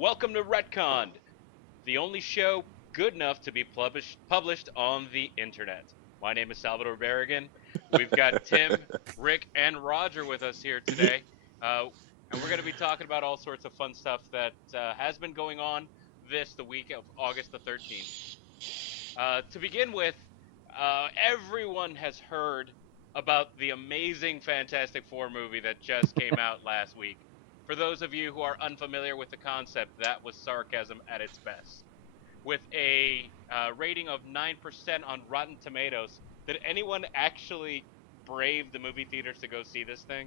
Welcome to RetConned, the only show good enough to be published on the internet. My name is Salvador Barragan. We've got Tim, Rick, and Roger with us here today. And we're going to be talking about all sorts of fun stuff that has been going on the week of August the 13th. To begin with, everyone has heard about the amazing Fantastic Four movie that just came out last week. For those of you who are unfamiliar with the concept, that was sarcasm at its best. With a rating of 9% on Rotten Tomatoes, did anyone actually brave the movie theaters to go see this thing?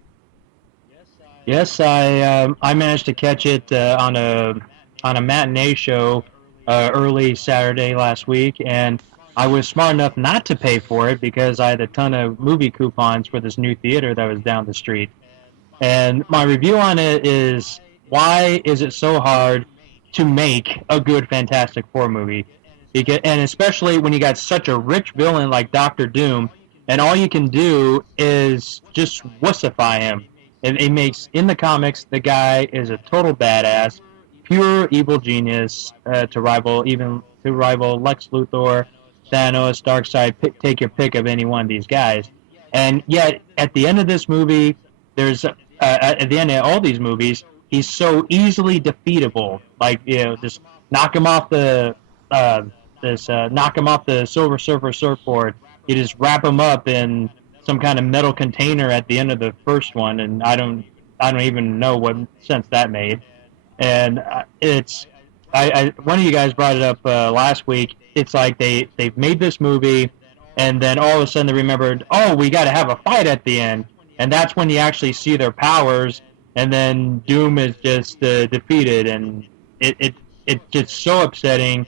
Yes, I managed to catch it on a matinee show early Saturday last week, and I was smart enough not to pay for it because I had a ton of movie coupons for this new theater that was down the street. And my review on it is, why is it so hard to make a good Fantastic Four movie? And especially when you got such a rich villain like Doctor Doom, and all you can do is just wussify him. It makes, in the comics, the guy is a total badass, pure evil genius, to rival Lex Luthor, Thanos, Darkseid. Take your pick of any one of these guys. And yet, at the end of this movie, at the end of all these movies, he's so easily defeatable. Like, just knock him off the knock him off the Silver Surfer surfboard. You just wrap him up in some kind of metal container at the end of the first one, and I don't even know what sense that made. And one of you guys brought it up last week. It's like they've made this movie, and then all of a sudden they remembered, oh, we got to have a fight at the end, and that's when you actually see their powers, and then Doom is just defeated, and it's just so upsetting.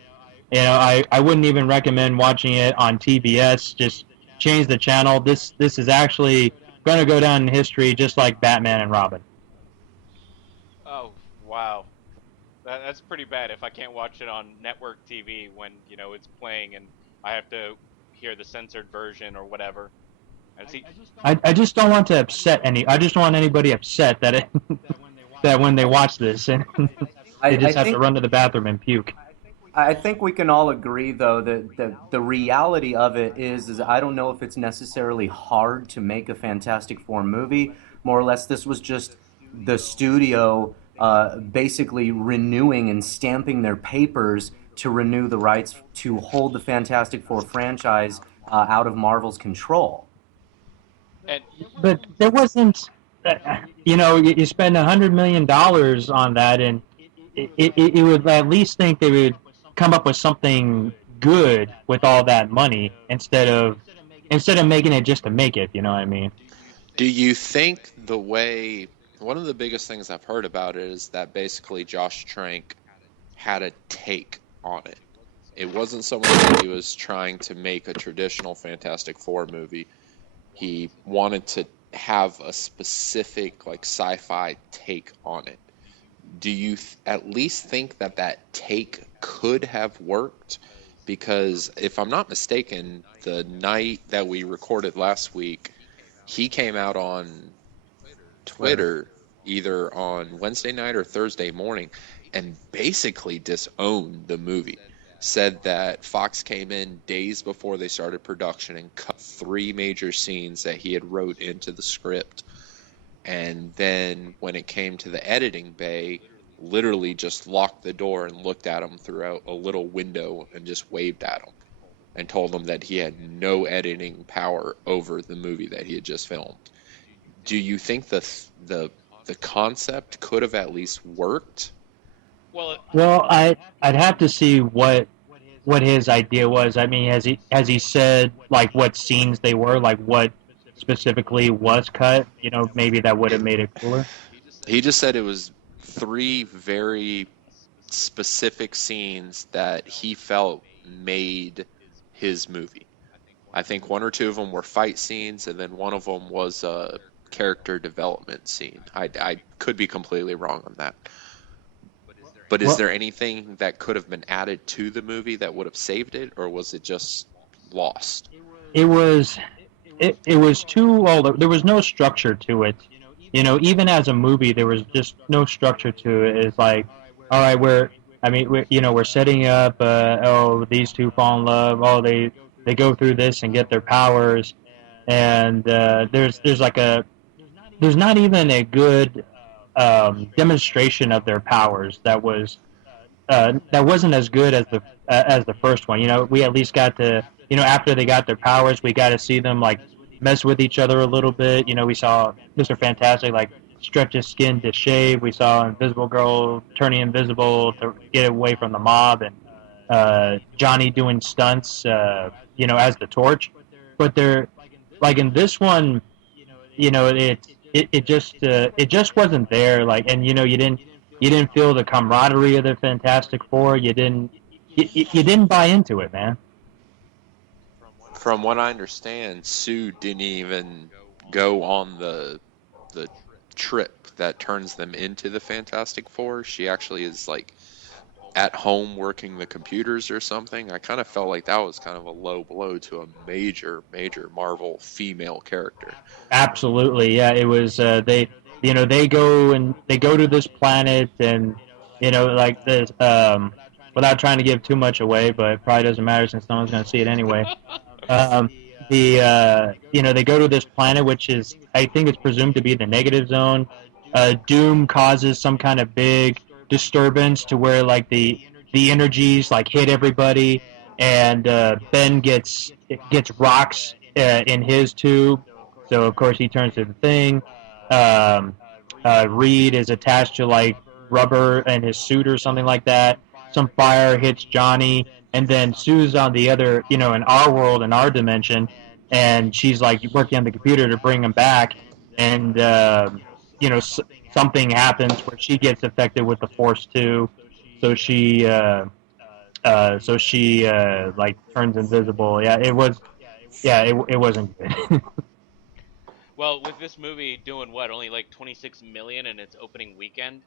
I wouldn't even recommend watching it on TBS. Just change the channel. This is actually going to go down in history, just like Batman and Robin. Oh, wow. That's pretty bad if I can't watch it on network TV when, it's playing and I have to hear the censored version or whatever. And see, I just don't want to upset I just don't want anybody upset that when they watch this and they just have to run to the bathroom and puke. I think we can all agree, though, that the reality of it is I don't know if it's necessarily hard to make a Fantastic Four movie. More or less, this was just the studio basically renewing and stamping their papers to renew the rights to hold the Fantastic Four franchise out of Marvel's control. But there wasn't, you spend $100 million on that, and it would at least think they would come up with something good with all that money instead of making it just to make it. You know what I mean? Do you think one of the biggest things I've heard about it is that basically Josh Trank had a take on it. It wasn't so much that he was trying to make a traditional Fantastic Four movie. He wanted to have a specific sci-fi take on it. Do you at least think that take could have worked? Because if I'm not mistaken, the night that we recorded last week, he came out on Twitter either on Wednesday night or Thursday morning and basically disowned the movie. Said that Fox came in days before they started production and cut 3 major scenes that he had wrote into the script. And then when it came to the editing bay, literally just locked the door and looked at him through a little window and just waved at him and told him that he had no editing power over the movie that he had just filmed. Do you think the concept could have at least worked? Well, I'd have to see what his idea was. I mean, has he said what scenes they were, what specifically was cut? Maybe that would have made it cooler. He just said it was 3 very specific scenes that he felt made his movie. I think 1 or 2 of them were fight scenes, and then one of them was a character development scene. I could be completely wrong on that. But is there anything that could have been added to the movie that would have saved it, or was it just lost? It was too well. There was no structure to it. Even as a movie, there was just no structure to it. It's like all right, we're setting up. Oh, these two fall in love. Oh, they go through this and get their powers, and there's not even a good demonstration of their powers that wasn't as good as the first one. We at least got to, after they got their powers, we got to see them like mess with each other a little bit. We saw Mr. Fantastic like stretch his skin to shave. We saw Invisible Girl turning invisible to get away from the mob, and Johnny doing stunts, as the Torch. But they're like in this one, it just wasn't there. Like, and you didn't feel the camaraderie of the Fantastic Four. You didn't buy into it, man. From what I understand, Sue didn't even go on the trip that turns them into the Fantastic Four. She actually is like at home working the computers or something. I kind of felt like that was kind of a low blow to a major Marvel female character. Absolutely, yeah. It was they go to this planet, and like this, without trying to give too much away, but it probably doesn't matter since no one's going to see it anyway. Um, they go to this planet, which is, I think, it's presumed to be the negative zone. Doom causes some kind of big disturbance to where like the energies like hit everybody, and Ben gets rocks in his tube, so of course he turns to the Thing. Um, Reed is attached to like rubber in his suit or something like that. Some fire hits Johnny, and then Sue's on the other, in our world, in our dimension, and she's like working on the computer to bring him back, and you know s- something happens where she gets affected with the Force too, so she like turns invisible. It wasn't good. Well, with this movie doing what, only like 26 million in its opening weekend,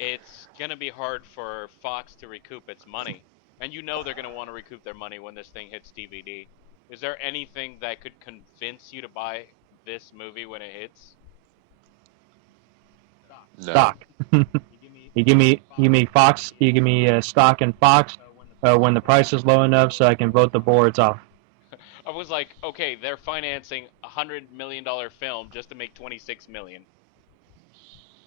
it's gonna be hard for Fox to recoup its money, and they're gonna want to recoup their money when this thing hits DVD. Is there anything that could convince you to buy this movie when it hits? No. Stock. You give me Fox. You give me stock in Fox when the price is low enough, so I can vote the boards off. I was like, okay, they're financing $100 million film just to make 26 million.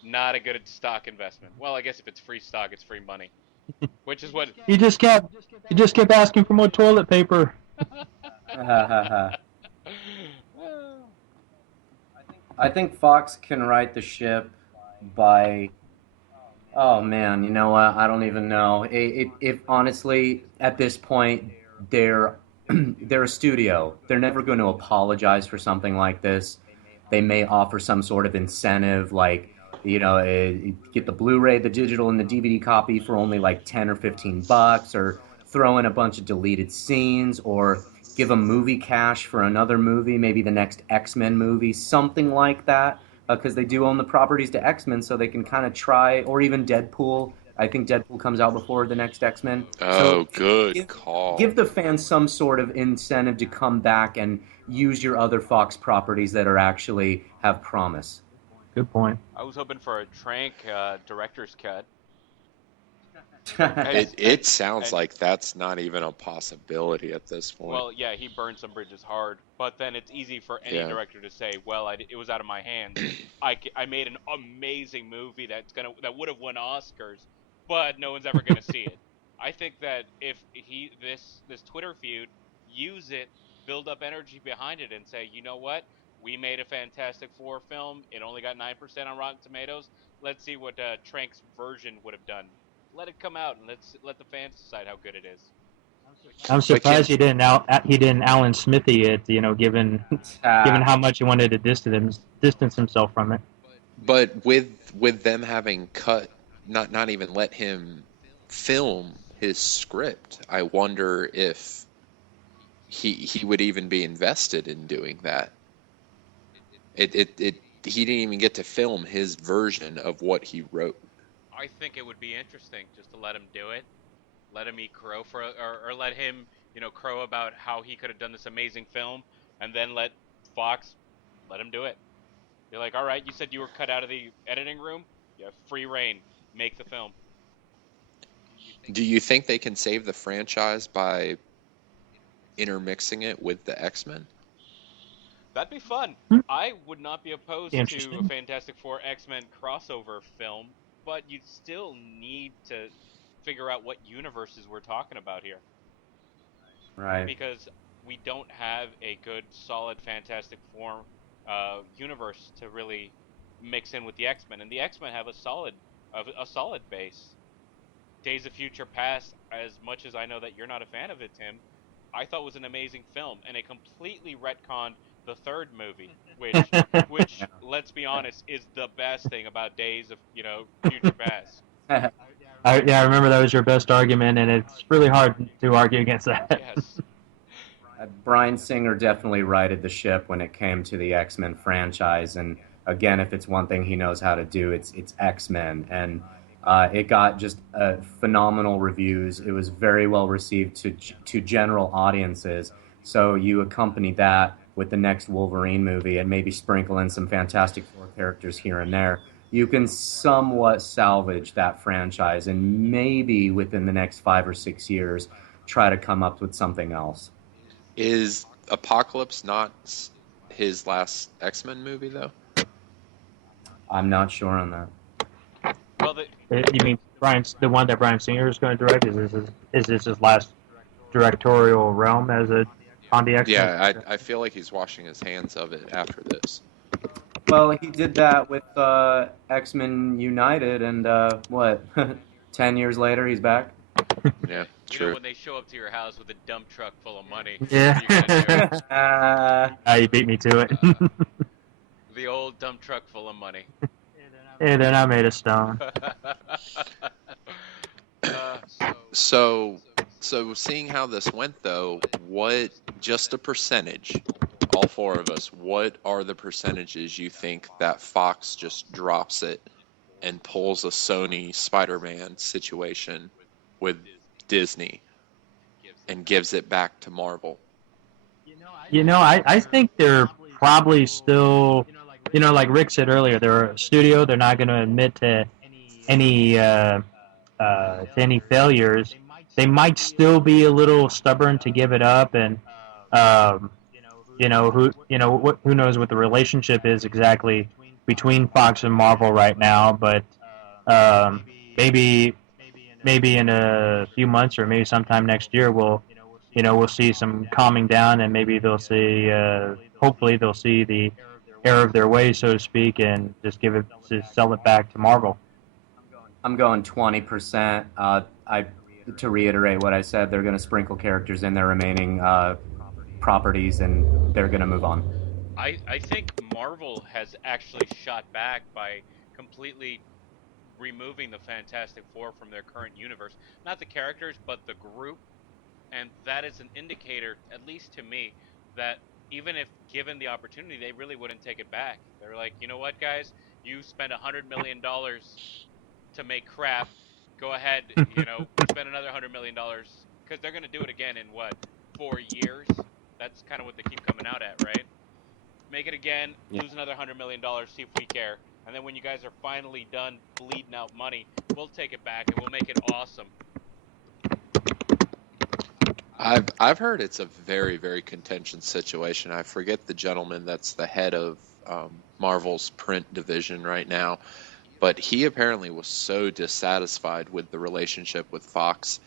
Not a good stock investment. Well, I guess if it's free stock, it's free money, which is what. You just kept asking for more toilet paper. I think Fox can right the ship by. Oh man, you know what? I don't even know. If honestly, at this point, they're they're a studio. They're never going to apologize for something like this. They may offer some sort of incentive, like get the Blu-ray, the digital, and the DVD copy for only like $10 or $15, or throw in a bunch of deleted scenes, or give them movie cash for another movie, maybe the next X-Men movie, something like that, because they do own the properties to X-Men, so they can kind of try, or even Deadpool. I think Deadpool comes out before the next X-Men. So Oh, good give, call. give the fans some sort of incentive to come back and use your other Fox properties that are actually have promise. Good point. I was hoping for a Trank director's cut. It sounds And like that's not even a possibility at this point. well, yeah, he burned some bridges hard, but then it's easy for any Yeah. director to say, "Well, it was out of my hands. I made an amazing movie that would have won Oscars, but no one's ever gonna see it." I think that if this Twitter feud, use it, build up energy behind it, and say, you know what, we made a Fantastic Four film. It only got 9% on Rotten Tomatoes. Let's see what Trank's version would have done. Let it come out and let the fans decide how good it is. I'm But surprised he didn't Alan Smithy it. Given how much he wanted to distance himself from it. but with them having cut, not even let him film his script, I wonder if he would even be invested in doing that. It he didn't even get to film his version of what he wrote. I think it would be interesting just to let him do it, let him eat crow or let him, crow about how he could have done this amazing film, and then let Fox let him do it. Be like, all right, you said you were cut out of the editing room. You have free reign. Make the film. Do you think they can save the franchise by intermixing it with the X-Men? That'd be fun. I would not be opposed to a Interesting. Fantastic Four X-Men crossover film, but you'd still need to figure out what universes we're talking about here. Right. Because we don't have a good, solid Fantastic Four universe to really mix in with the X-Men, and the X-Men have a solid base. Days of Future Past, as much as I know that you're not a fan of it, Tim, I thought was an amazing film, and it completely retconned the third movie, which let's be honest, is the best thing about Days of Future Past. I remember that was your best argument, and it's really hard to argue against that. Yes. Bryan Singer definitely righted the ship when it came to the X-Men franchise, and again, if it's one thing he knows how to do, it's X-Men, and it got just phenomenal reviews. It was very well received to general audiences. So you accompany that with the next Wolverine movie and maybe sprinkle in some Fantastic Four characters here and there. You can somewhat salvage that franchise, and maybe within the next 5 or 6 years, try to come up with something else. Is Apocalypse not his last X-Men movie, though? I'm not sure on that. Well, You mean the one that Bryan Singer is going to direct? Is this his last directorial realm on the X-Men? Yeah, I feel like he's washing his hands of it after this. Well, he did that with X-Men United, and 10 years later, he's back? Yeah, you true. know when they show up to your house with a dump truck full of money. Yeah. What are you gonna do? You beat me to it. The old dump truck full of money. Yeah, they're not made of stone. So seeing how this went, though, what, just a percentage, all four of us, what are the percentages you think that Fox just drops it and pulls a Sony Spider-Man situation with Disney and gives it back to Marvel? I think they're probably still, like Rick said earlier, they're a studio. They're not going to admit to any failures. They might still be a little stubborn to give it up, and who knows what the relationship is exactly between Fox and Marvel right now, but maybe in a few months or maybe sometime next year we'll see some calming down, and maybe they'll see hopefully they'll see the error of their ways, so to speak, and just sell it back to Marvel. I'm going 20%. To reiterate what I said, they're going to sprinkle characters in their remaining properties, and they're going to move on. I think Marvel has actually shot back by completely removing the Fantastic Four from their current universe. Not the characters, but the group. And that is an indicator, at least to me, that even if given the opportunity, they really wouldn't take it back. They're like, you know what, guys? You spent $100 million to make crap. Go ahead, spend another $100 million. Because they're going to do it again in, 4 years? That's kind of what they keep coming out at, right? Make it again, lose another $100 million, see if we care. And then when you guys are finally done bleeding out money, we'll take it back and we'll make it awesome. I've heard it's a very, very contentious situation. I forget the gentleman that's the head of Marvel's print division right now, but he apparently was so dissatisfied with the relationship with Fox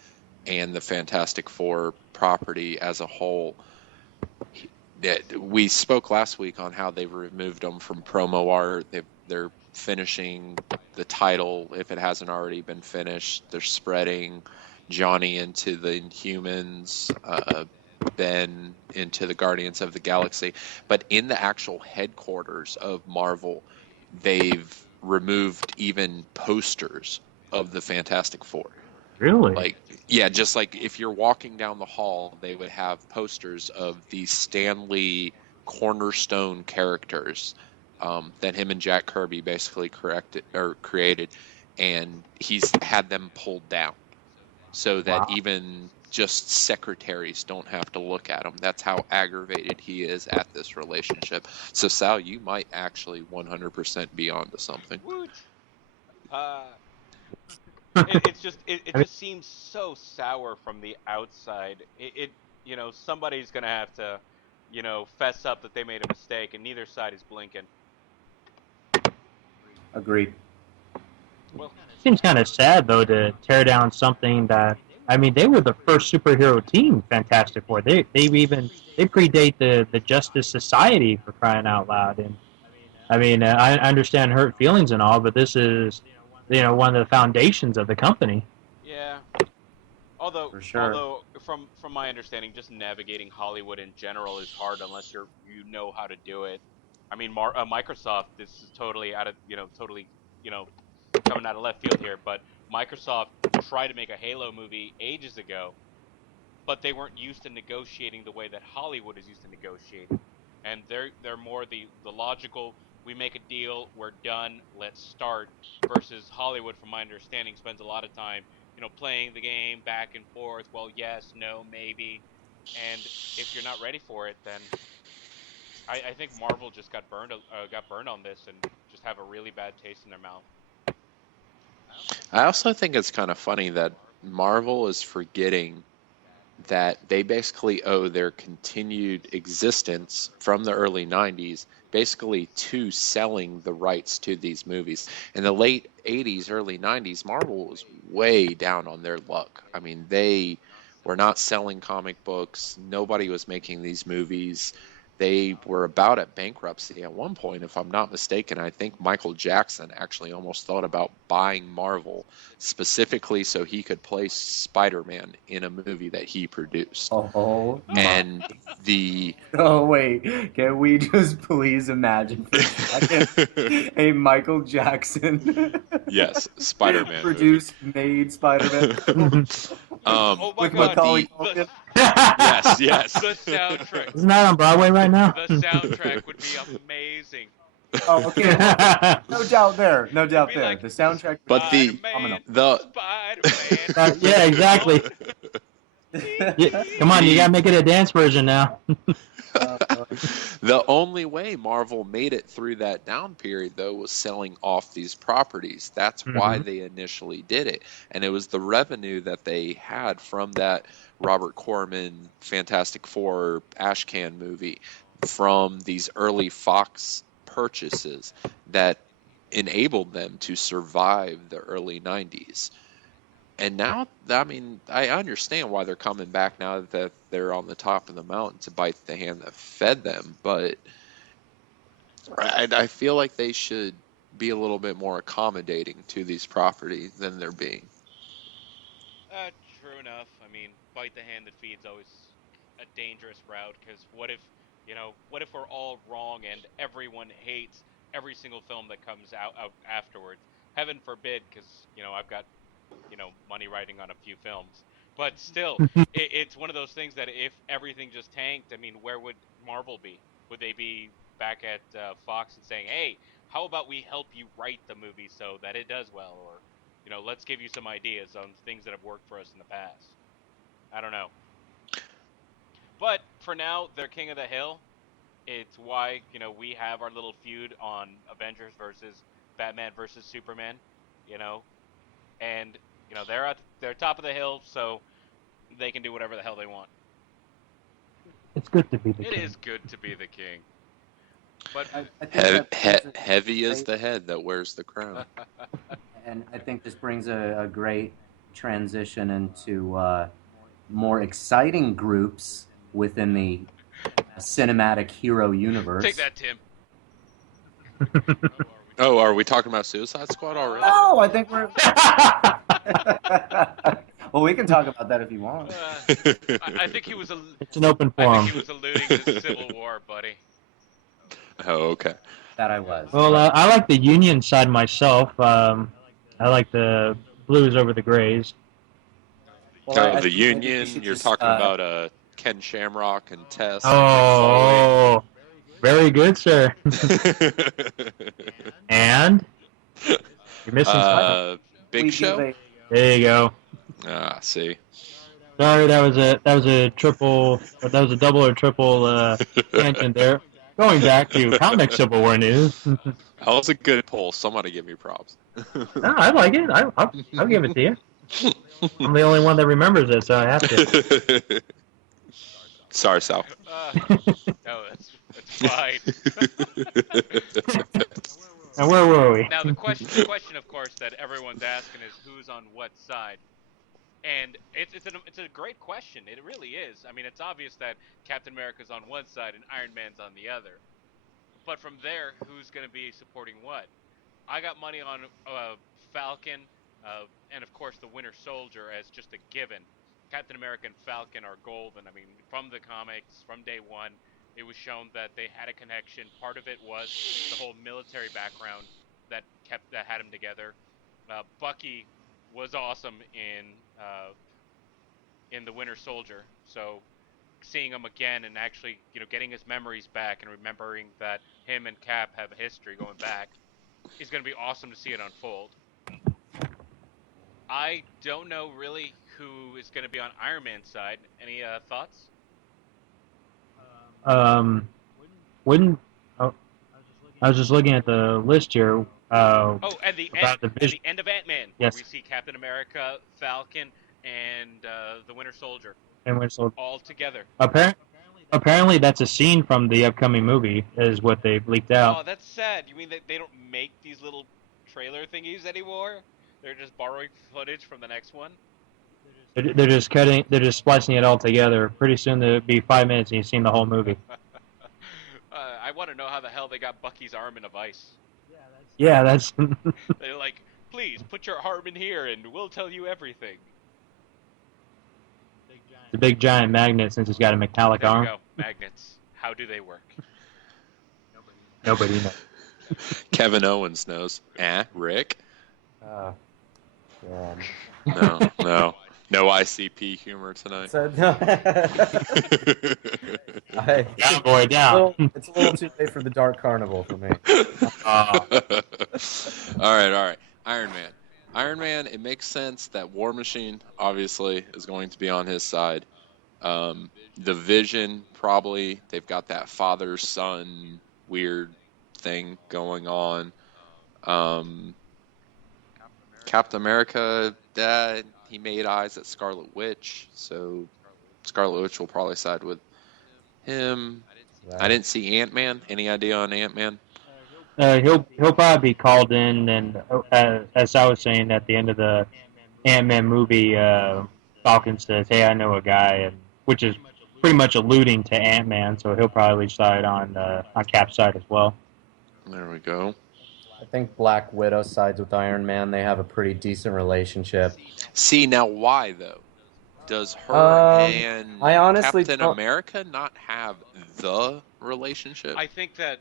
and the Fantastic Four property as a whole. We spoke last week on how they've removed them from promo art. They're finishing the title if it hasn't already been finished. They're spreading Johnny into the Inhumans, Ben into the Guardians of the Galaxy. But in the actual headquarters of Marvel, they've removed even posters of the Fantastic Four. Really? Just like if you're walking down the hall, they would have posters of these Stan Lee cornerstone characters that him and Jack Kirby basically created, and he's had them pulled down so that even just secretaries don't have to look at him. That's how aggravated he is at this relationship. So Sal, you might actually 100% be onto something. Woot! It just seems so sour from the outside. Somebody's gonna have to, fess up that they made a mistake, and neither side is blinking. Agreed. Well, Seems kind of sad though to tear down something that. I mean, they were the first superhero team, Fantastic Four. They predate the Justice Society, for crying out loud. And I mean, I understand hurt feelings and all, but this is, one of the foundations of the company. yeah. Although, For sure. from my understanding, just navigating Hollywood in general is hard unless you know how to do it. I mean, Microsoft. This is totally coming out of left field here, but Microsoft tried to make a Halo movie ages ago, but they weren't used to negotiating the way that Hollywood is used to negotiating, and they're more the logical. We make a deal, we're done, let's start. Versus Hollywood, from my understanding, spends a lot of time, playing the game back and forth. Well, yes, no, maybe, and if you're not ready for it, then I think Marvel just got burned on this and just have a really bad taste in their mouth. I also think it's kind of funny that Marvel is forgetting that they basically owe their continued existence from the early 90s basically to selling the rights to these movies. In the late 80s, early 90s, Marvel was way down on their luck. I mean, they were not selling comic books. Nobody was making these movies. They were about at bankruptcy at one point, if I'm not mistaken. I think Michael Jackson actually almost thought about buying Marvel specifically so he could play Spider-Man in a movie that he produced. Oh, and the oh wait, can we just please imagine for a second a Michael Jackson yes, Spider-Man produced, made Spider-Man Oh my with God! Macaulay Culkin? yes. The soundtrack. Isn't that on Broadway right now? The soundtrack would be amazing. Oh, okay. No doubt there. No doubt be there. like, The soundtrack. But Spider-Man, the Spider-Man. Yeah, exactly. Yeah, come on, you gotta make it a dance version now. The only way Marvel made it through that down period, though, was selling off these properties. That's why they initially did it. And it was the revenue that they had from that Robert Corman Fantastic Four Ashcan movie, from these early Fox purchases, that enabled them to survive the early 90s. And now, I mean, I understand why they're coming back now that they're on the top of the mountain to bite the hand that fed them. But I feel like they should be a little bit more accommodating to these properties than they're being. True enough. I mean, bite the hand that feeds always a dangerous route, because what if we're all wrong and everyone hates every single film that comes out afterwards? Heaven forbid, because I've got money riding on a few films. But still, it's one of those things that if everything just tanked, I mean, where would Marvel be? Would they be back at Fox and saying, hey, how about we help you write the movie so that it does well? Or, let's give you some ideas on things that have worked for us in the past. I don't know. But for now, they're king of the hill. It's why, we have our little feud on Avengers versus Batman versus Superman, and they're top of the hill, so they can do whatever the hell they want. It's good to be the king. It is good to be the king. But I think Heavy is the head that wears the crown. and I think this brings a great transition into more exciting groups within the cinematic hero universe. take that, Tim. Oh, are we talking about Suicide Squad already? No, I think we're. Well, we can talk about that if you want. I think he was. It's an open I forum. think he was alluding to Civil War, buddy. Oh, okay. That I was. Well, I like the Union side myself. I like the Blues over the Grays. Well, I the think maybe we Union, should you're just, talking about Ken Shamrock and Tess. Oh, very good, sir. And you're missing something. Big Show. There you go. Ah, see. Sorry, that was a triple. That was a double or triple tangent there. Going back to comic Civil War news. That was a good poll. Somebody give me props. No, I like it. I'll give it to you. I'm the only one that remembers it, so I have to. Sorry, Sal. No, that's fine. And where were we? Now the question, of course, that everyone's asking is who's on what side, and it's a great question. It really is. I mean, it's obvious that Captain America's on one side and Iron Man's on the other. But from there, who's going to be supporting what? I got money on Falcon, and of course the Winter Soldier as just a given. Captain America and Falcon are golden. I mean, from the comics, from day one, it was shown that they had a connection. Part of it was the whole military background that had them together. Bucky was awesome in the Winter Soldier, so seeing him again and actually getting his memories back and remembering that him and Cap have a history going back is going to be awesome to see it unfold. I don't know really who is going to be on Iron Man's side. Any thoughts? Wouldn't oh, I was just looking at the list here. At the end of Ant-Man, yes, where we see Captain America, Falcon, and the Winter Soldier, and Winter Soldier all together. Apparently, that's a scene from the upcoming movie, is what they've leaked out. Oh, that's sad. You mean that they don't make these little trailer thingies anymore? They're just borrowing footage from the next one? They're just splicing it all together. Pretty soon there'll be 5 minutes and you've seen the whole movie. I want to know how the hell they got Bucky's arm in a vice. Yeah, that's... They're like, please, put your arm in here and we'll tell you everything. The big giant magnet, since he's got a metallic there arm. You go. Magnets. How do they work? Nobody knows. Kevin Owens knows. Rick? Yeah. No ICP humor tonight. So, no. Down, boy, down. It's a little too late for the Dark Carnival for me. All right. Iron Man, it makes sense that War Machine, obviously, is going to be on his side. The Vision, probably. They've got that father-son weird thing going on. Captain America, he made eyes at Scarlet Witch, so Scarlet Witch will probably side with him. Right. I didn't see Ant-Man. Any idea on Ant-Man? He'll probably be called in, and as I was saying at the end of the Ant-Man movie, Falcon says, "Hey, I know a guy," and which is pretty much alluding to Ant-Man, so he'll probably side on Cap's side as well. There we go. I think Black Widow sides with Iron Man. They have a pretty decent relationship. See, now why, though? Does her and Captain America not have the relationship? I think that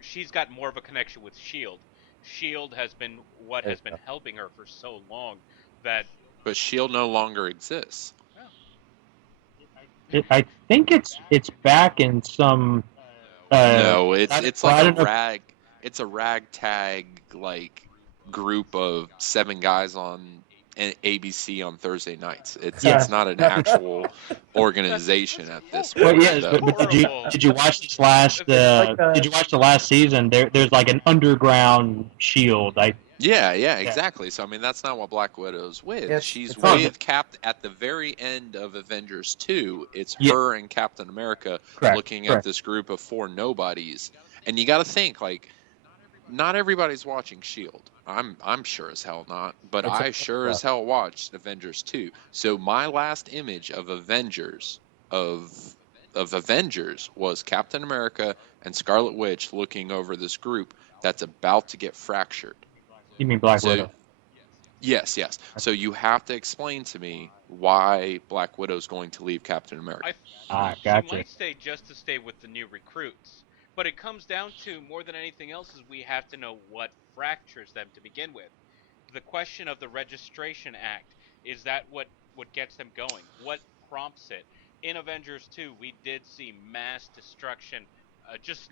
she's got more of a connection with S.H.I.E.L.D. S.H.I.E.L.D. has been what has been helping her for so long that... But S.H.I.E.L.D. no longer exists. I think it's back in some... no, it's like a rag... It's a ragtag like group of 7 guys on ABC on Thursday nights. It's not an actual organization at this point. Well, yes, but did you watch this last? Did you watch the last season? There's like an underground S.H.I.E.L.D. Yeah, exactly. So I mean, that's not what Black Widow's with. She's with Cap at the very end of Avengers 2. It's her and Captain America looking at this group of 4 nobodies, and you got to think like. Not everybody's watching S.H.I.E.L.D. I'm sure as hell not, but I sure as hell watched Avengers 2. So my last image of Avengers was Captain America and Scarlet Witch looking over this group that's about to get fractured. You mean Black Widow? Yes. So you have to explain to me why Black Widow's going to leave Captain America. Gotcha. She might stay just to stay with the new recruits. But it comes down to, more than anything else, is we have to know what fractures them to begin with. The question of the Registration Act, is that what gets them going? What prompts it? In Avengers 2, we did see mass destruction just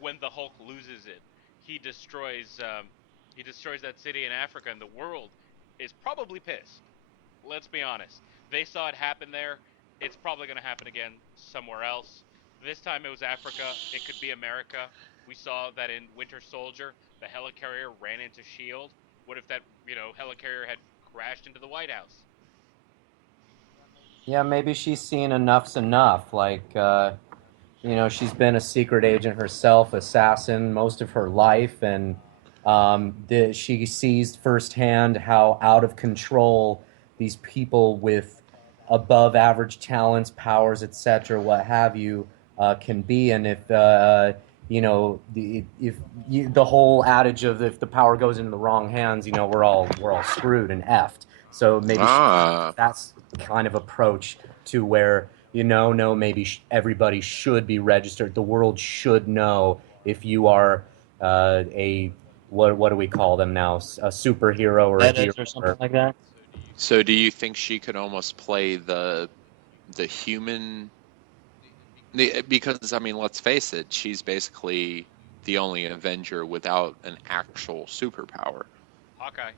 when the Hulk loses it. He destroys that city in Africa, and the world is probably pissed. Let's be honest. They saw it happen there. It's probably going to happen again somewhere else. This time it was Africa. It could be America. We saw that in Winter Soldier, the helicarrier ran into S.H.I.E.L.D. What if that, helicarrier had crashed into the White House? Yeah, maybe she's seen enough's enough. Like, she's been a secret agent herself, assassin, most of her life, and she sees firsthand how out of control these people with above average talents, powers, etc., what have you, can be. And if the whole adage of if the power goes into the wrong hands, we're all screwed and effed. So maybe that's kind of approach to where no, maybe everybody should be registered. The world should know if you are a what do we call them now? A superhero or a hero or something like that. So do you think she could almost play the human? Because I mean, let's face it, she's basically the only Avenger without an actual superpower. Hawkeye.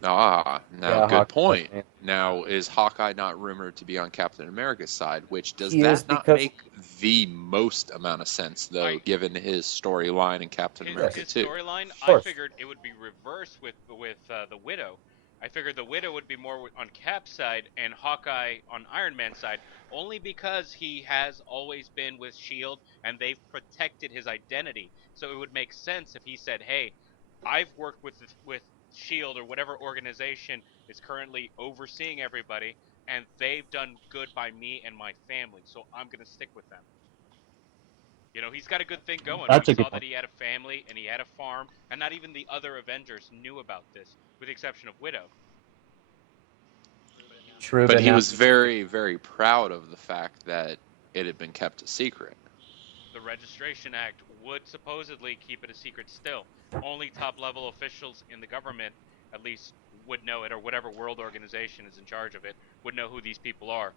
Now Yeah, good point. Hawkeye. Now, is Hawkeye not rumored to be on Captain America's side? Which does He is that not because- make the most amount of sense, though, given his storyline in Captain America His 2? storyline, I course. figured it would be reversed with the Widow. I figured the Widow would be more on Cap's side and Hawkeye on Iron Man's side, only because he has always been with Shield and they've protected his identity. So it would make sense if he said, "Hey, I've worked with Shield or whatever organization is currently overseeing everybody, and they've done good by me and my family, so I'm gonna stick with them." He's got a good thing going. That's We a good saw that point. he had a family and he had a farm, and not even the other Avengers knew about this, with the exception of Widow. True, But he now- was very, very proud of the fact that it had been kept a secret. The Registration Act would supposedly keep it a secret still. Only top-level officials in the government, at least, would know it, or whatever world organization is in charge of it, would know who these people are.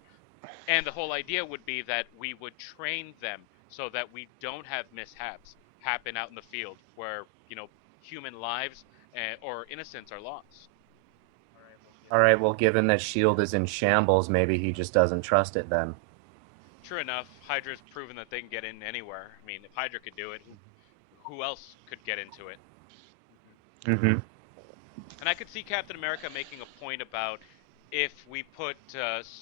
And the whole idea would be that we would train them so that we don't have mishaps happen out in the field where, human lives or innocents are lost. All right, well, given that S.H.I.E.L.D. is in shambles, maybe he just doesn't trust it then. True enough, Hydra's proven that they can get in anywhere. I mean, if Hydra could do it, who else could get into it? Mm-hmm. And I could see Captain America making a point about if we put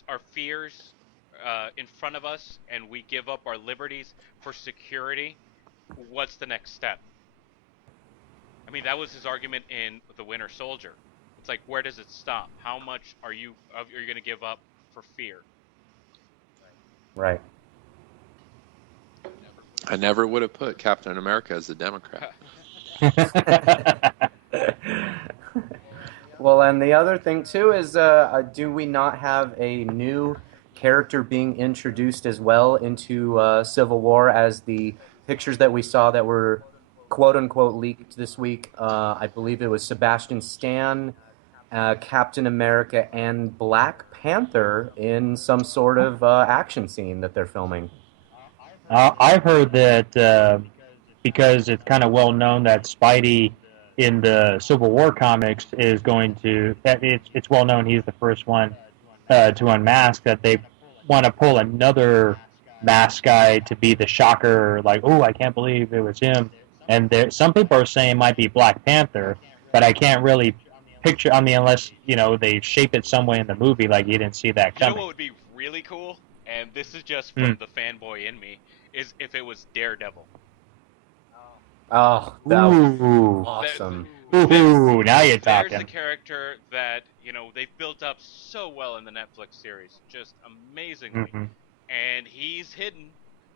our fears in front of us and we give up our liberties for security, what's the next step? I mean, that was his argument in The Winter Soldier. It's like, where does it stop? How much are you going to give up for fear? Right. I never would have put Captain America as a Democrat. Well, and the other thing too is, do we not have a new character being introduced as well into Civil War, as the pictures that we saw that were quote unquote leaked this week? I believe it was Sebastian Stan, Captain America, and Black Panther in some sort of action scene that they're filming. I've heard that because it's kind of well known that Spidey in the Civil War comics is going to. It's well known he's the first one to unmask. That they want to pull another mask guy to be the shocker. Like, oh, I can't believe it was him. And some people are saying it might be Black Panther, but I can't really picture. I mean, unless they shape it some way in the movie, like you didn't see that You know coming. what would be really cool? And this is just from the fanboy in me, is if it was Daredevil. Oh, that would be Ooh, awesome. ooh, now you're There's talking. a character that, they've built up so well in the Netflix series. Just amazingly. Mhm. And he's hidden.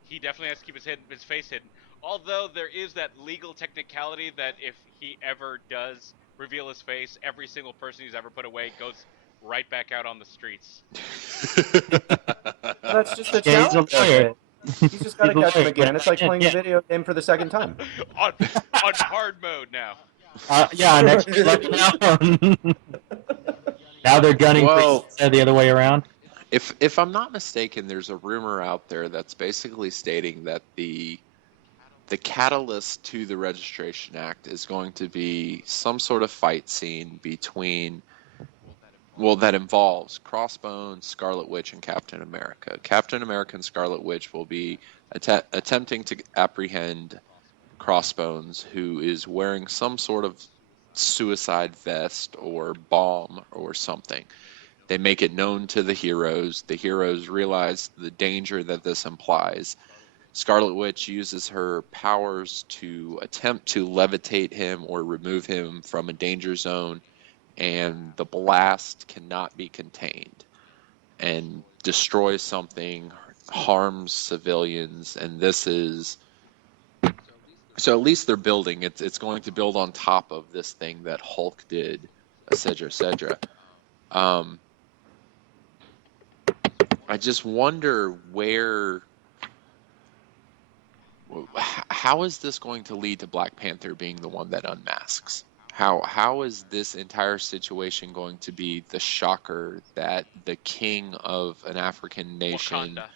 He definitely has to keep his face hidden. Although there is that legal technicality that if he ever does reveal his face, every single person he's ever put away goes right back out on the streets. That's just the Yeah, he's a challenge of lawyer. it. He's just got to He's a catch him lawyer. again. It's like playing the Yeah. video game for the second time. on hard mode now. Yeah, next level now. Now they're gunning Well- for instead of the other way around. If I'm not mistaken, there's a rumor out there that's basically stating that the catalyst to the Registration Act is going to be some sort of fight scene between Well, that involves Crossbones, Scarlet Witch, and Captain America. Captain America and Scarlet Witch will be attempting to apprehend Crossbones, who is wearing some sort of suicide vest or bomb or something. They make it known to the heroes. The heroes realize the danger that this implies. Scarlet Witch uses her powers to attempt to levitate him or remove him from a danger zone, and the blast cannot be contained and destroys something, harms civilians, and this is so at least they're building. It's going to build on top of this thing that Hulk did, etc., etc. I just wonder how is this going to lead to Black Panther being the one that unmasks? How is this entire situation going to be the shocker that the king of an African nation, Wakanda.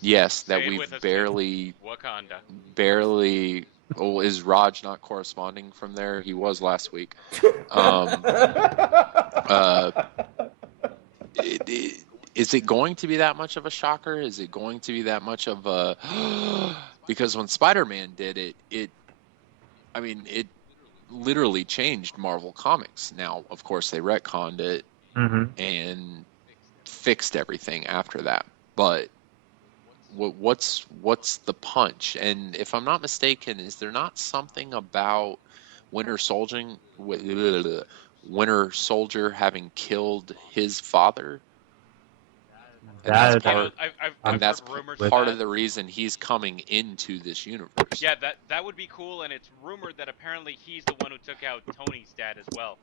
yes, that Say it we've with us, barely, Wakanda. barely. Oh, is Raj not corresponding from there? He was last week. Is it going to be that much of a shocker? Is it going to be that much of a because when Spider-Man did it, it literally changed Marvel Comics. Now, of course, they retconned it and fixed everything after that. But what's the punch? And if I'm not mistaken, is there not something about Winter Soldier having killed his father? And that's part, I've that's heard rumors part of of that. the reason he's coming into this universe. Yeah, that would be cool, and it's rumored that apparently he's the one who took out Tony's dad as well.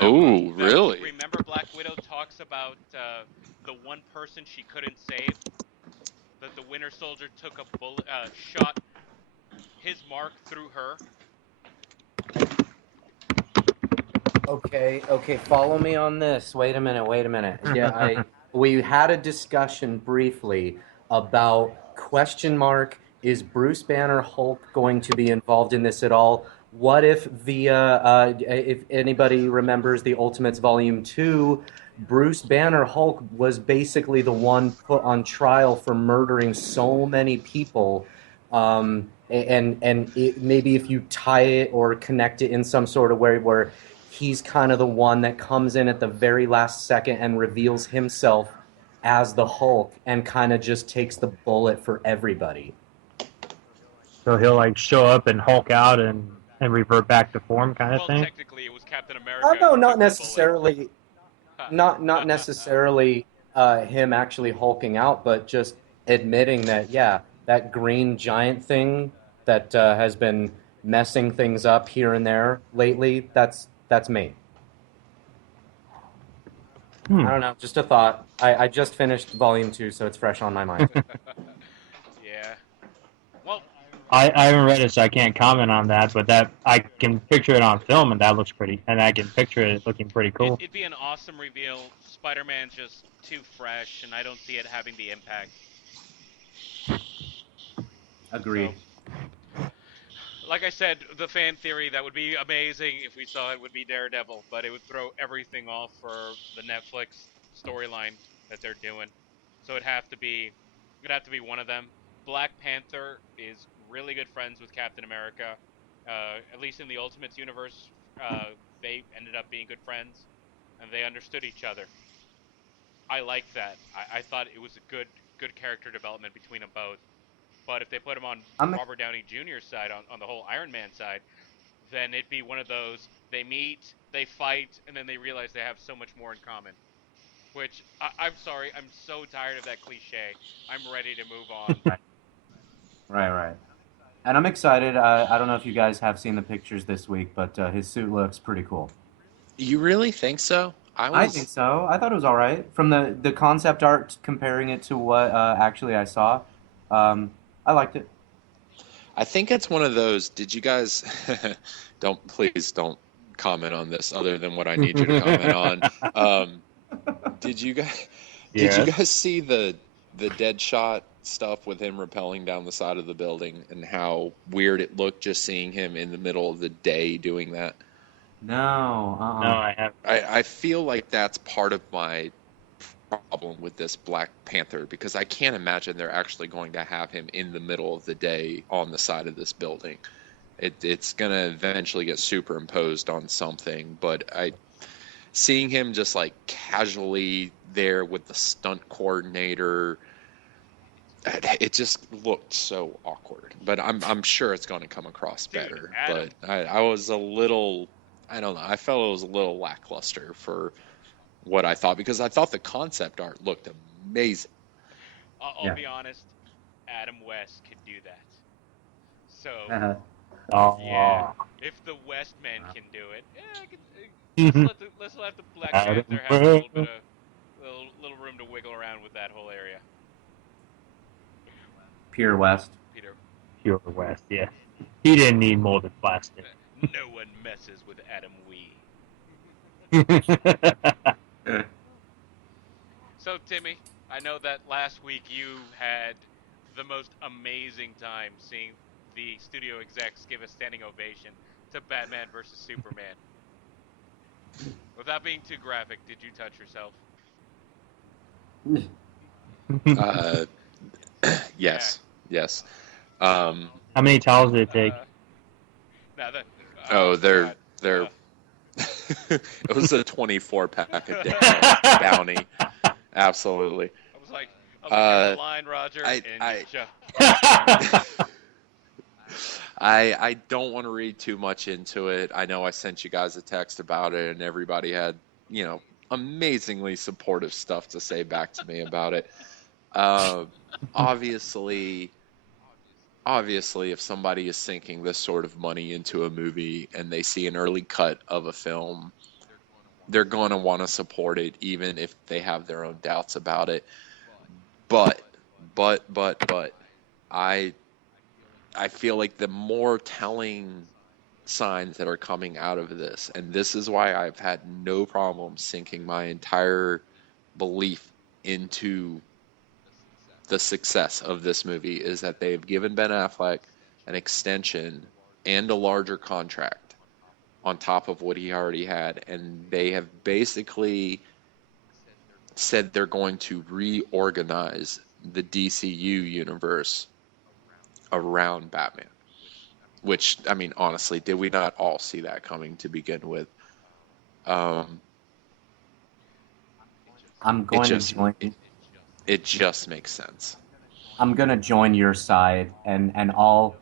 Oh, really? Remember Black Widow talks about the one person she couldn't save? That the Winter Soldier took a bullet, shot his mark through her. Okay, follow me on this. Wait a minute. Yeah, we had a discussion briefly about question mark, is Bruce Banner Hulk going to be involved in this at all? What if if anybody remembers the Ultimates Volume 2, Bruce Banner Hulk was basically the one put on trial for murdering so many people. Maybe if you tie it or connect it in some sort of way where he's kind of the one that comes in at the very last second and reveals himself as the Hulk and kind of just takes the bullet for everybody. So he'll like show up and Hulk out and revert back to form, kind of Well, thing. technically, it was Captain America. Oh no, who not took the necessarily. Not necessarily him actually hulking out, but just admitting that that green giant thing that has been messing things up here and there lately. That's me. I don't know, just a thought. I just finished Volume 2, so it's fresh on my mind. Yeah. Well, I haven't read it, so I can't comment on that. But that I can picture it on film, and that looks pretty. And I can picture it looking pretty cool. it'd be an awesome reveal. Spider-Man's just too fresh, and I don't see it having the impact. Agreed. So, like I said, the fan theory that would be amazing if we saw it would be Daredevil, but it would throw everything off for the Netflix storyline that they're doing. So it'd have to be one of them. Black Panther is really good friends with Captain America. At least in the Ultimates universe, they ended up being good friends, and they understood each other. I liked that. I thought it was a good character development between them both. But if they put him on Robert Downey Jr.'s side, on the whole Iron Man side, then it'd be one of those, they meet, they fight, and then they realize they have so much more in common. Which, I'm sorry, I'm so tired of that cliche. I'm ready to move on. Right. And I'm excited. I don't know if you guys have seen the pictures this week, but his suit looks pretty cool. You really think so? I think so. I thought it was all right. From the concept art, comparing it to what actually I saw, I liked it. I think it's one of those. Did you guys please don't comment on this other than what I need you to comment on? Did you guys see the Deadshot stuff with him rappelling down the side of the building and how weird it looked just seeing him in the middle of the day doing that? No, No, I haven't. I feel like that's part of my problem with this Black Panther because I can't imagine they're actually going to have him in the middle of the day on the side of this building. It's gonna eventually get superimposed on something, but seeing him just like casually there with the stunt coordinator, it just looked so awkward. But I'm sure it's going to come across Dude, better. Adam. But I was a little, I don't know, I felt it was a little lackluster for what I thought because I thought the concept art looked amazing. I'll yeah. be honest, Adam West could do that. So, Oh. yeah, if the West men can do it, yeah, let's let the Black Adam Panther have a little bit West. of little room to wiggle around with that whole area. Pure West. Peter, Pure West, yeah. He didn't need molded plastic. no one messes with Adam Wee. So, Timmy, I know that last week you had the most amazing time seeing the studio execs give a standing ovation to Batman versus Superman. Without being too graphic, did you touch yourself? Uh, yes, yes. How many towels did it take? Now that, They're God. they're. It was a 24 pack a day bounty. Absolutely. I was like, you're the line, Roger, and I don't want to read too much into it. I know I sent you guys a text about it, and everybody had, amazingly supportive stuff to say back to me about it. Obviously, if somebody is sinking this sort of money into a movie and they see an early cut of a film, they're going to want to support it, even if they have their own doubts about it. But, I feel like the more telling signs that are coming out of this, and this is why I've had no problem sinking my entire belief into the success of this movie, is that they've given Ben Affleck an extension and a larger contract on top of what he already had, and they have basically said they're going to reorganize the DCU universe around Batman. Which, I mean, honestly, did we not all see that coming to begin with? I'm going to join. It just makes sense. I'm going to join your side, and all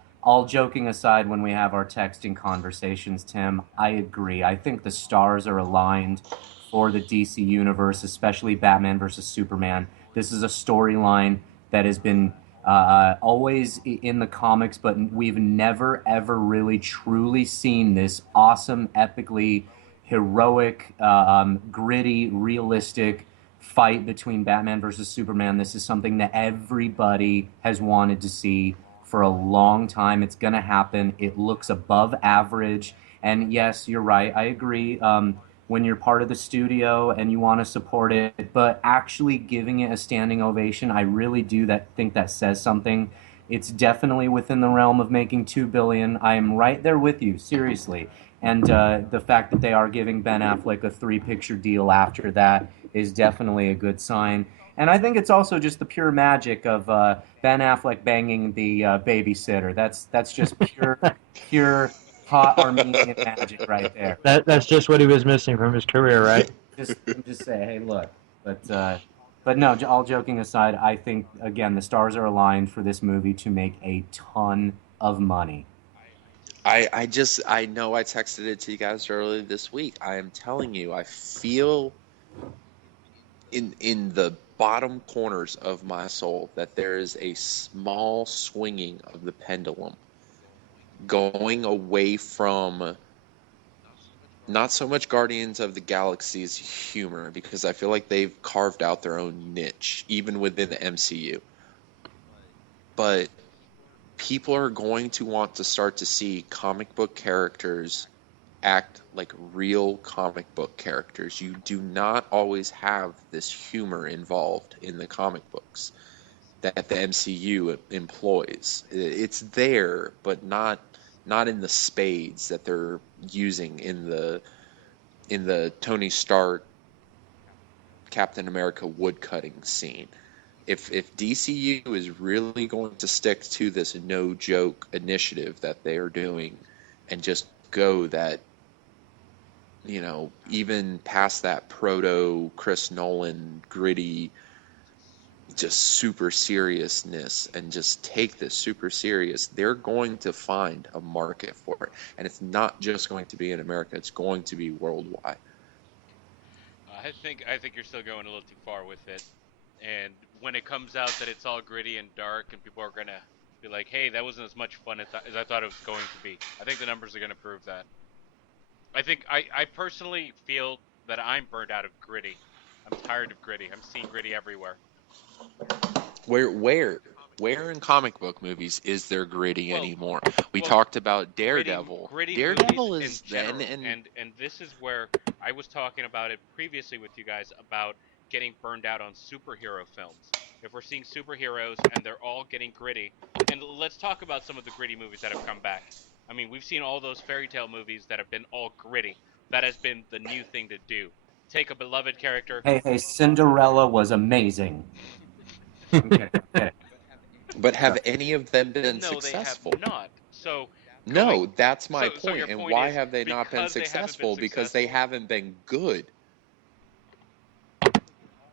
joking aside, when we have our texting conversations, Tim, I agree. I think the stars are aligned for the DC universe, especially Batman versus Superman. This is a storyline that has been always in the comics, but we've never ever really truly seen this awesome, epically heroic, gritty, realistic fight between Batman versus Superman. This is something that everybody has wanted to see for a long time. It's going to happen. It looks above average. And yes, you're right. I agree. When you're part of the studio and you want to support it, but actually giving it a standing ovation, I really do think that says something. It's definitely within the realm of making $2 billion. I am right there with you, seriously. And the fact that they are giving Ben Affleck a 3-picture deal after that is definitely a good sign. And I think it's also just the pure magic of Ben Affleck banging the babysitter. That's just pure hot Armenian magic right there. That's just what he was missing from his career, right? Just say, hey, look. But no, all joking aside, I think, again, the stars are aligned for this movie to make a ton of money. I know I texted it to you guys earlier this week. I am telling you, I feel in the bottom corners of my soul that there is a small swinging of the pendulum going away from not so much Guardians of the Galaxy's humor, because I feel like they've carved out their own niche, even within the MCU. But people are going to want to start to see comic book characters act like real comic book characters. You do not always have this humor involved in the comic books that the MCU employs. It's there, but not not in the spades that they're using in the Tony Stark Captain America woodcutting scene. If DCU is really going to stick to this no joke initiative that they are doing and just go that, even past that proto Chris Nolan gritty, just super seriousness, and just take this super serious, they're going to find a market for it. And it's not just going to be in America, it's going to be worldwide. I think you're still going a little too far with it. And when it comes out that it's all gritty and dark, and people are gonna be like, "Hey, that wasn't as much fun as I thought it was going to be," I think the numbers are gonna prove that. I personally feel that I'm burned out of gritty. I'm tired of gritty. I'm seeing gritty everywhere. Where in comic book movies is there gritty anymore? We talked about Daredevil. Daredevil is in general, and this is where I was talking about it previously with you guys about getting burned out on superhero films. If we're seeing superheroes and they're all getting gritty, and let's talk about some of the gritty movies that have come back. I mean, we've seen all those fairy tale movies that have been all gritty. That has been the new thing to do. Take a beloved character. Hey, Cinderella was amazing. Okay. But have any of them been No, successful? they have not. So no, that's my so point. And point why is have they not been successful? Because they haven't been good.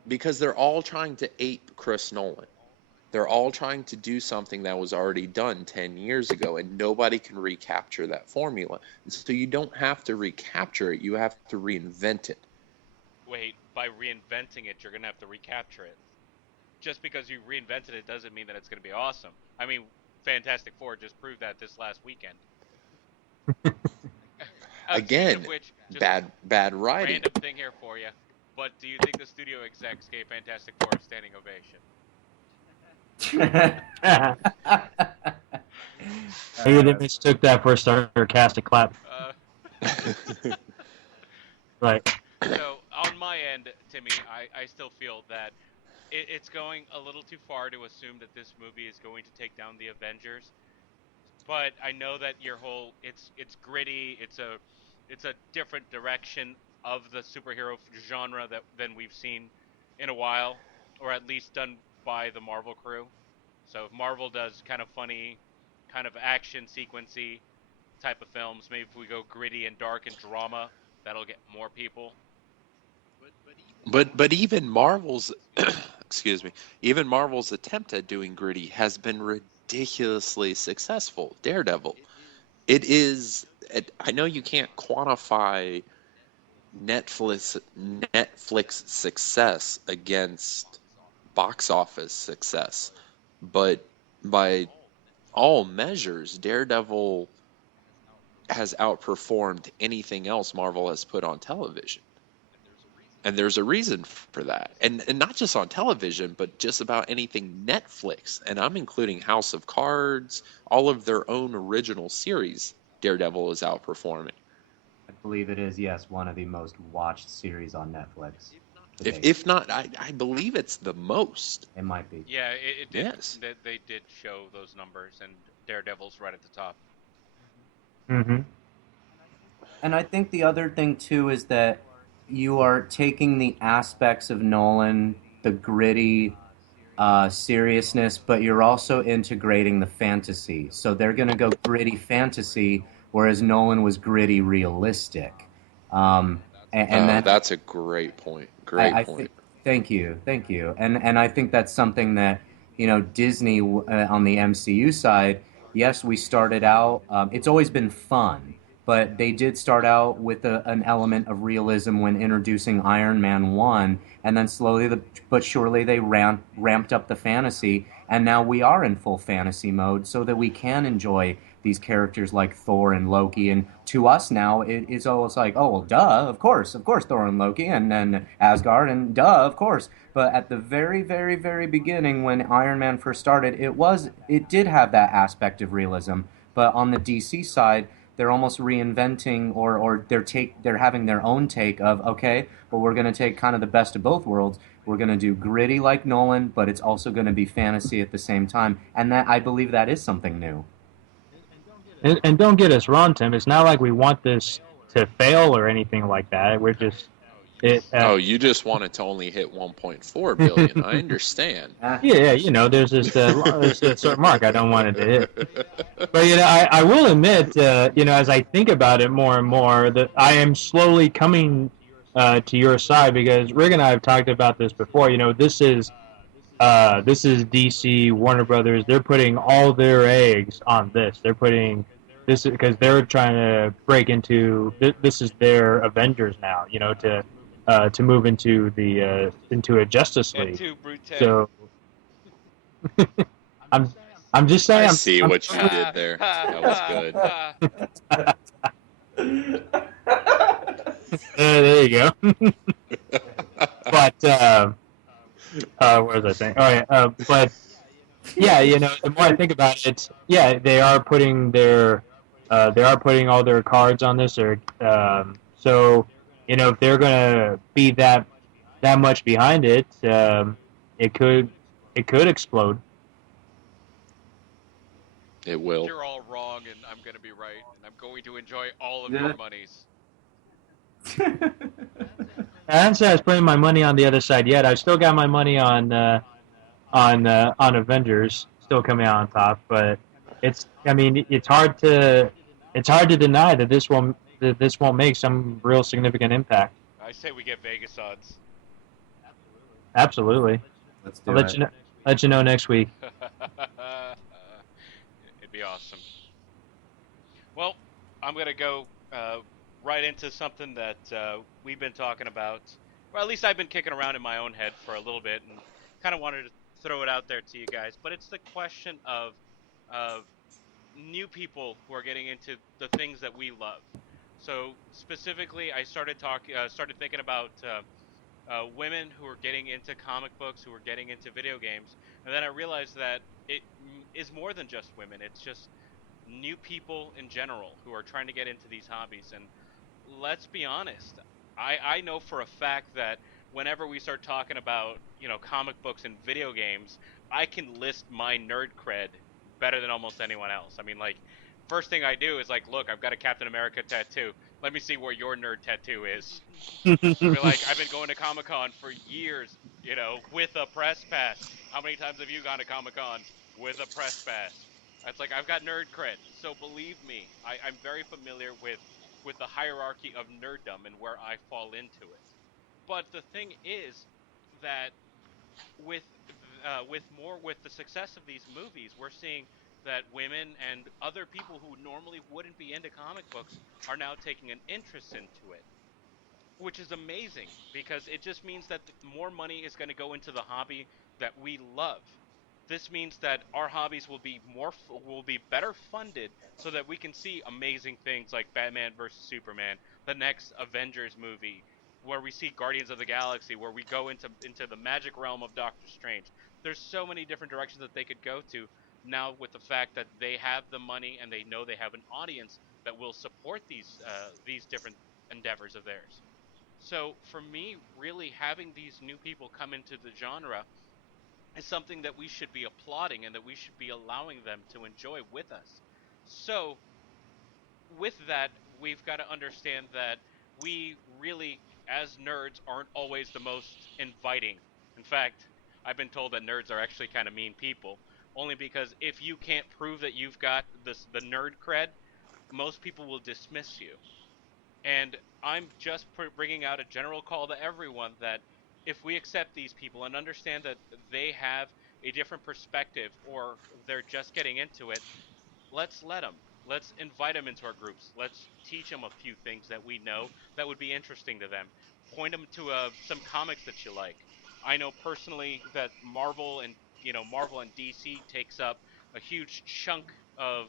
Because they're all trying to ape Chris Nolan. They're all trying to do something that was already done 10 years ago, and nobody can recapture that formula. So you don't have to recapture it, you have to reinvent it. Wait, by reinventing it, you're going to have to recapture it. Just because you reinvented it doesn't mean that it's going to be awesome. I mean, Fantastic Four just proved that this last weekend. Again, which, bad writing. Random thing here for you. But do you think the studio execs gave Fantastic Four a standing ovation? Maybe they mistook that for a sarcastic clap. Right. So, on my end, Timmy, I still feel that it's going a little too far to assume that this movie is going to take down the Avengers. But I know that your whole it's gritty. It's a different direction of the superhero genre than we've seen in a while, or at least done by the Marvel crew. So if Marvel does kind of funny, kind of action sequency type of films, maybe if we go gritty and dark and drama, that'll get more people. But even Marvel's even Marvel's attempt at doing gritty has been ridiculously successful. Daredevil. It is. I know you can't quantify Netflix success against box office success, but by all measures, Daredevil has outperformed anything else Marvel has put on television. And there's a reason for that. And not just on television, but just about anything Netflix. And I'm including House of Cards, all of their own original series, Daredevil is outperforming. I believe it is, yes, one of the most watched series on Netflix. If not, I believe it's the most. It might be. Yeah, it did. Yes. They did show those numbers, and Daredevil's right at the top. Mm-hmm. And I think the other thing, too, is that you are taking the aspects of Nolan, the gritty seriousness, but you're also integrating the fantasy. So they're going to go gritty fantasy, whereas Nolan was gritty realistic. That's a great point. Great point. Thank you. And I think that's something that, Disney on the MCU side, yes, we started out, it's always been fun, but they did start out with an element of realism when introducing Iron Man 1, and then slowly but surely they ramped up the fantasy, and now we are in full fantasy mode so that we can enjoy these characters like Thor and Loki. And to us now, it's almost like, oh, well, duh, of course, Thor and Loki, and then Asgard, and duh, of course. But at the very, very, very beginning, when Iron Man first started, it did have that aspect of realism. But on the DC side, they're almost reinventing, or they're having their own take of, okay, well, we're going to take kind of the best of both worlds. We're going to do gritty like Nolan, but it's also going to be fantasy at the same time. And that, I believe that is something new. And don't get us wrong, Tim. It's not like we want this to fail or anything like that. We're just it. Oh, you just want it to only hit 1.4 billion. I understand. Yeah, there's there's a certain mark I don't want it to hit. But I will admit, as I think about it more and more, that I am slowly coming to your side because Rick and I have talked about this before. This is DC Warner Brothers. They're putting all their eggs on this. They're putting this because they're trying to break into. This is their Avengers now. To move into a Justice Et League. tu, Brute. So I'm I'm just saying. I see what you did there. That was good. There you go. But what was I saying? Oh yeah, but yeah, the more I think about it, yeah, they are putting all their cards on this, or so if they're gonna be that much behind it, it could explode. It will. You're all wrong, and I'm going to be right, and I'm going to enjoy all of your monies. I haven't said I was putting my money on the other side yet. I've still got my money on Avengers still coming out on top, but it's hard to deny that this won't make some real significant impact. I say we get Vegas odds. Absolutely. Let's do I'll it. let you know next week. It'd be awesome. Well, I'm going to go right into something that we've been talking about, or at least I've been kicking around in my own head for a little bit, and kind of wanted to throw it out there to you guys. But it's the question of new people who are getting into the things that we love. So specifically, I started thinking about women who are getting into comic books, who are getting into video games, and then I realized that it is more than just women. It's just new people in general who are trying to get into these hobbies. And let's be honest, I know for a fact that whenever we start talking about comic books and video games, I can list my nerd cred better than almost anyone else. I mean, like, first thing I do is like, look, I've got a Captain America tattoo. Let me see where your nerd tattoo is. I mean, like, I've been going to Comic-Con for years, with a press pass. How many times have you gone to Comic-Con with a press pass? It's like, I've got nerd cred. So believe me, I'm very familiar with the hierarchy of nerddom and where I fall into it. But the thing is that with with the success of these movies, we're seeing that women and other people who normally wouldn't be into comic books are now taking an interest into it, which is amazing because it just means that more money is going to go into the hobby that we love. This means that our hobbies will be better funded so that we can see amazing things like Batman versus Superman, the next Avengers movie, where we see Guardians of the Galaxy, where we go into the magic realm of Doctor Strange. There's so many different directions that they could go to now with the fact that they have the money and they know they have an audience that will support these different endeavors of theirs. So for me, really having these new people come into the genre is something that we should be applauding and that we should be allowing them to enjoy with us. So with that, we've got to understand that we really, as nerds, aren't always the most inviting. In fact, I've been told that nerds are actually kind of mean people, only because if you can't prove that you've got the nerd cred, most people will dismiss you. And I'm just bringing out a general call to everyone that if we accept these people and understand that they have a different perspective or they're just getting into it, let's let them. Let's invite them into our groups. Let's teach them a few things that we know that would be interesting to them. Point them to some comics that you like. I know personally that Marvel and DC takes up a huge chunk of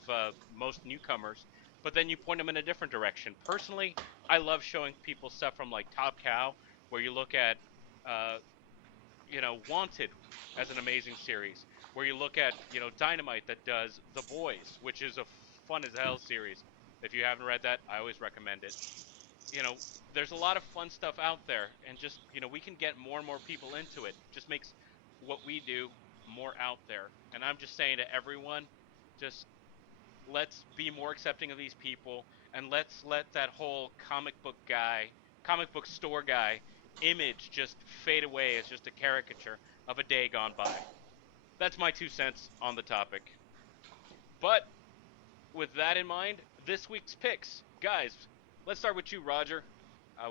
most newcomers, but then you point them in a different direction. Personally, I love showing people stuff from like Top Cow, where you look at uh, Wanted as an amazing series, where you look at, Dynamite that does The Boys, which is a fun as hell series. If you haven't read that, I always recommend it. You know, there's a lot of fun stuff out there, and just, we can get more and more people into it. Just makes what we do more out there. And I'm just saying to everyone, just let's be more accepting of these people, and let's let that whole comic book store guy image just fade away as just a caricature of a day gone by. That's my 2 cents on the topic. But with that in mind, this week's picks. Guys, let's start with you, Roger.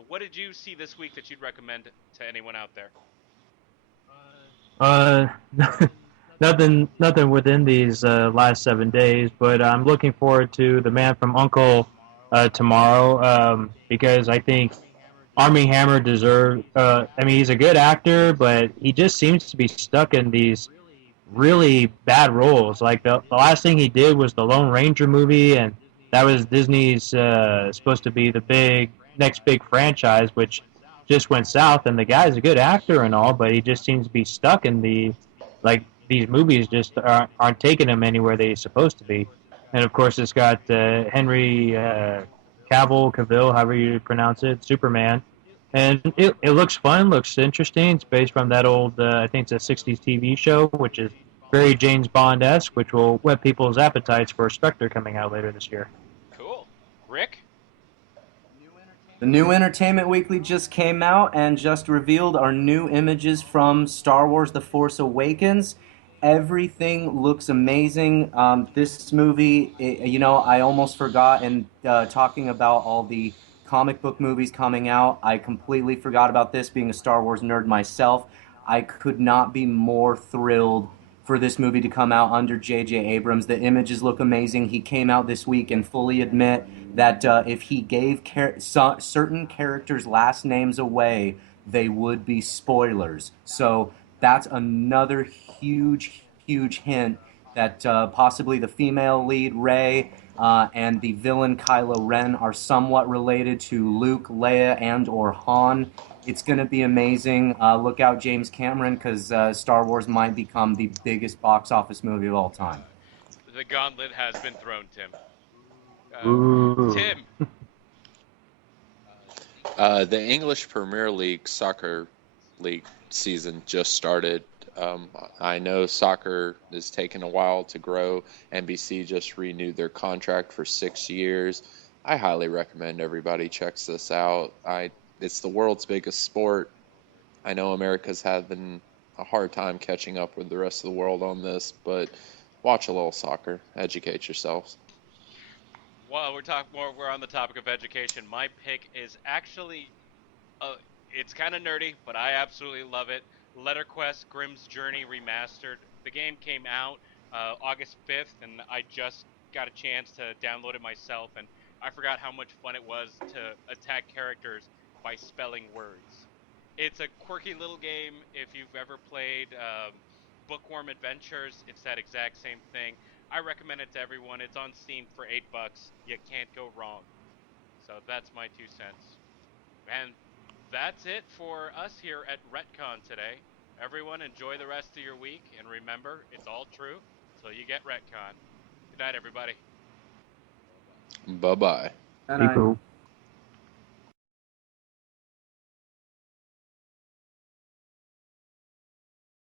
What did you see this week that you'd recommend to anyone out there? Uh, nothing within these last 7 days, but I'm looking forward to The Man from Uncle tomorrow because I think Armie Hammer deserves. I mean, he's a good actor, but he just seems to be stuck in these really bad roles. Like the last thing he did was the Lone Ranger movie, and that was Disney's supposed to be the next big franchise, which just went south. And the guy's a good actor and all, but he just seems to be stuck in these movies just aren't taking him anywhere they're supposed to be. And of course, it's got Henry Cavill, however you pronounce it, Superman. And it looks fun, looks interesting. It's based from that old, I think it's a 60s TV show, which is very James Bond-esque, which will whet people's appetites for Spectre coming out later this year. Cool. Rick? The new Entertainment Weekly just came out and just revealed our new images from Star Wars The Force Awakens. Everything looks amazing. This movie, I almost forgot, and talking about all the comic book movies coming out, I completely forgot about this, being a Star Wars nerd myself. I could not be more thrilled for this movie to come out under J.J. Abrams. The images look amazing. He came out this week and fully admit that if he gave certain characters' last names away, they would be spoilers. So that's another huge, huge hint that possibly the female lead, Rey, and the villain, Kylo Ren, are somewhat related to Luke, Leia, and or Han. It's going to be amazing. Look out, James Cameron, because Star Wars might become the biggest box office movie of all time. The gauntlet has been thrown, Tim. Ooh. Tim. The English Premier League soccer league season just started. I know soccer is taking a while to grow. NBC just renewed their contract for 6 years. I highly recommend everybody checks this out. It's the world's biggest sport. I know America's having a hard time catching up with the rest of the world on this, but watch a little soccer. Educate yourselves. While we're on the topic of education. My pick is actually, it's kind of nerdy, but I absolutely love it. Letterquest Grimm's Journey Remastered. The game came out August 5th, and I just got a chance to download it myself, and I forgot how much fun it was to attack characters by spelling words. It's a quirky little game. If you've ever played Bookworm Adventures, it's that exact same thing. I recommend it to everyone. It's on Steam for $8. You can't go wrong. So that's my 2 cents. And that's it for us here at RetConned today. Everyone enjoy the rest of your week, and remember, it's all true until you get RetConned. Good night, everybody. Bye-bye. Be cool.